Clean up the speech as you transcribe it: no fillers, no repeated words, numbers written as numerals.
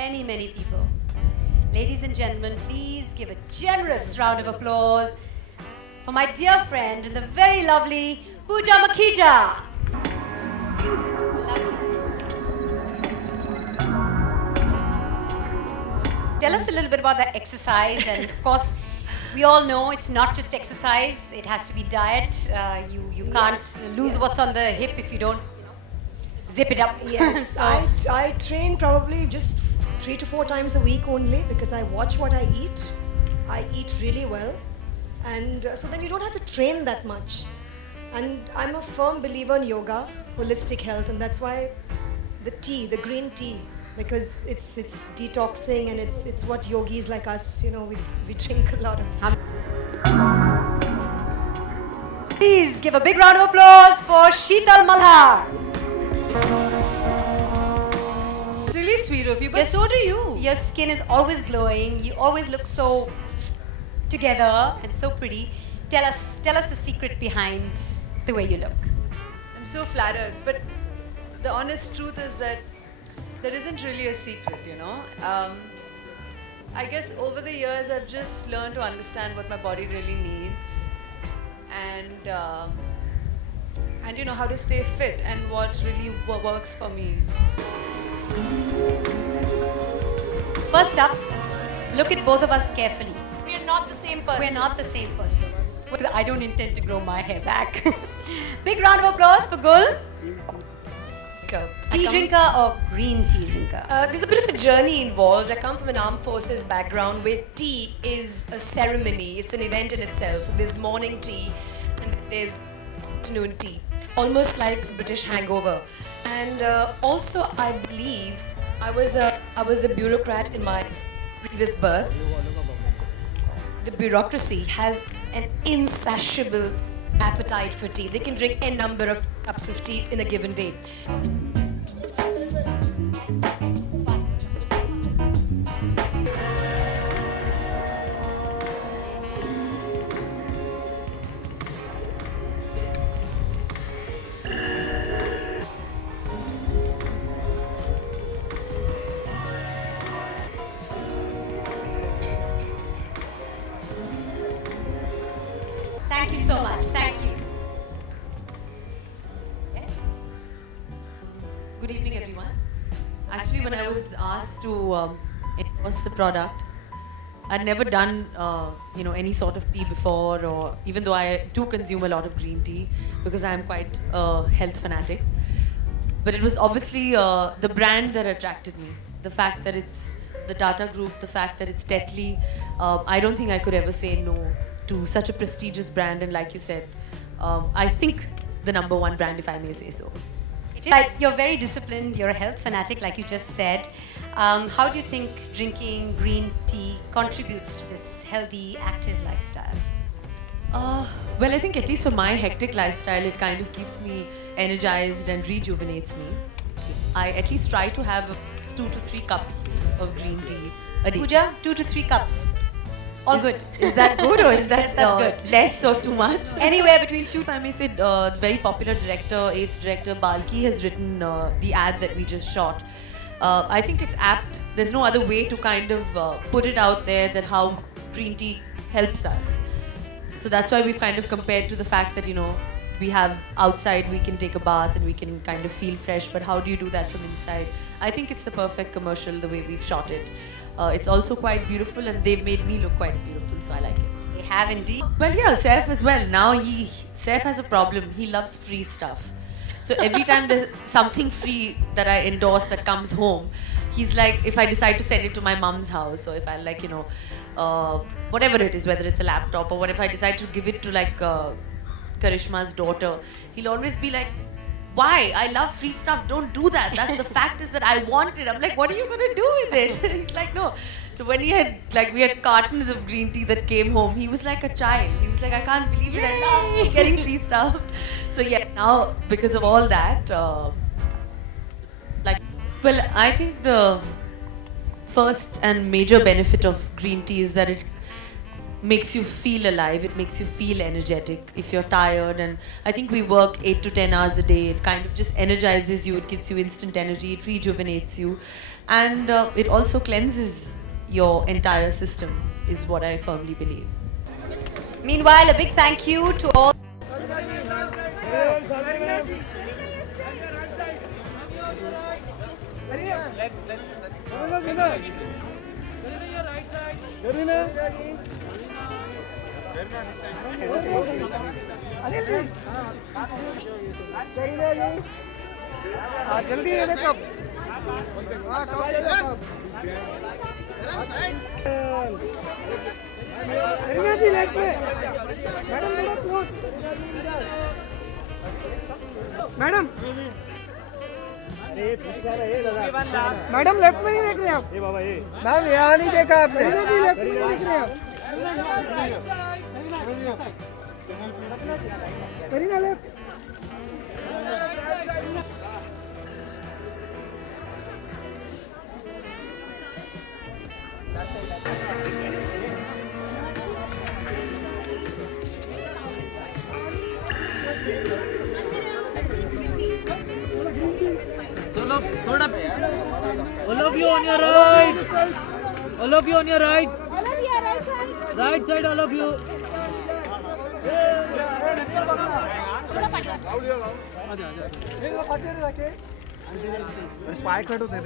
many, many people. Ladies and gentlemen, please give a generous round of applause for my dear friend and the very lovely Pooja Makhija. Tell us a little bit about the exercise, and of course, we all know it's not just exercise; it has to be diet. You can't lose what's on the hip if you don't zip it up. Yes, I train probably just 3 to 4 times a week only because I watch what I eat. I eat really well, and so then you don't have to train that much. And I'm a firm believer in yoga, holistic health, and that's why the green tea, because it's detoxing and it's what yogis like us, we drink a lot of. Please give a big round of applause for Sheetal Malhar. It's really sweet of you, but Yes. so do you. Your skin is always glowing. You always look so together and so pretty. Tell us the secret behind the way you look. I'm so flattered, but the honest truth is that there isn't really a secret, I guess over the years I've just learned to understand what my body really needs, and how to stay fit and what really works for me. First up, look at both of us carefully. We are not the same person. We're not the same person. I don't intend to grow my hair back. Big round of applause for Gul. Tea drinker or green tea drinker? There's a bit of a journey involved. I come from an armed forces background where tea is a ceremony. It's an event in itself. So there's morning tea and there's afternoon tea. Almost like British hangover. And also I believe I was a bureaucrat in my previous birth. The bureaucracy has an insatiable appetite for tea. They can drink a number of cups of tea in a given day. Thank you so much. Thank you. Good evening, everyone. Actually, when I was asked to endorse the product, I'd never done any sort of tea before, or even though I do consume a lot of green tea because I'm quite a health fanatic. But it was obviously the brand that attracted me. The fact that it's the Tata Group, the fact that it's Tetley. I don't think I could ever say no to such a prestigious brand, and like you said, I think the number one brand, if I may say so. Right, you're very disciplined, you're a health fanatic, like you just said. How do you think drinking green tea contributes to this healthy, active lifestyle? Well, I think at least for my hectic lifestyle, it kind of keeps me energized and rejuvenates me. I at least try to have 2 to 3 cups of green tea a day. Pooja, 2 to 3 cups. All good. Is that good, or is that That's good. less or too much? Anywhere between 2. If I may say, the very popular director, ace director Balki has written the ad that we just shot. I think it's apt. There's no other way to kind of put it out there that how green tea helps us. So that's why we've kind of compared to the fact that, we have outside, we can take a bath and we can kind of feel fresh, but how do you do that from inside? I think it's the perfect commercial the way we've shot it. It's also quite beautiful, and they've made me look quite beautiful, so I like it. They have indeed. Well, yeah, Saif as well. Now Saif has a problem. He loves free stuff. So every time there's something free that I endorse that comes home, he's like, if I decide to send it to my mom's house, or if I like, whatever it is, whether it's a laptop or what, if I decide to give it to like Karishma's daughter, he'll always be like, why? I love free stuff. Don't do that. That's the fact is that I want it. I'm like, what are you gonna do with it? He's like, no. So when we had cartons of green tea that came home, he was like a child. He was like, I can't believe it. I love getting free stuff. So yeah, now because of all that, I think the first and major benefit of green tea is that makes you feel alive, it makes you feel energetic if you're tired. And I think we work 8 to 10 hours a day. It kind of just energizes you, it gives you instant energy, it rejuvenates you, and it also cleanses your entire system, is what I firmly believe. Meanwhile, a big thank you to all. जल्दी है कब madam madam left में नहीं देख रहे आप ma'am यहाँ नहीं देखा आपने लेफ्ट में देख रहे आप करीना लेफ्ट चलो थोड़ा all of you on your right, all of you on your right, right side, all of you. Pi cut होते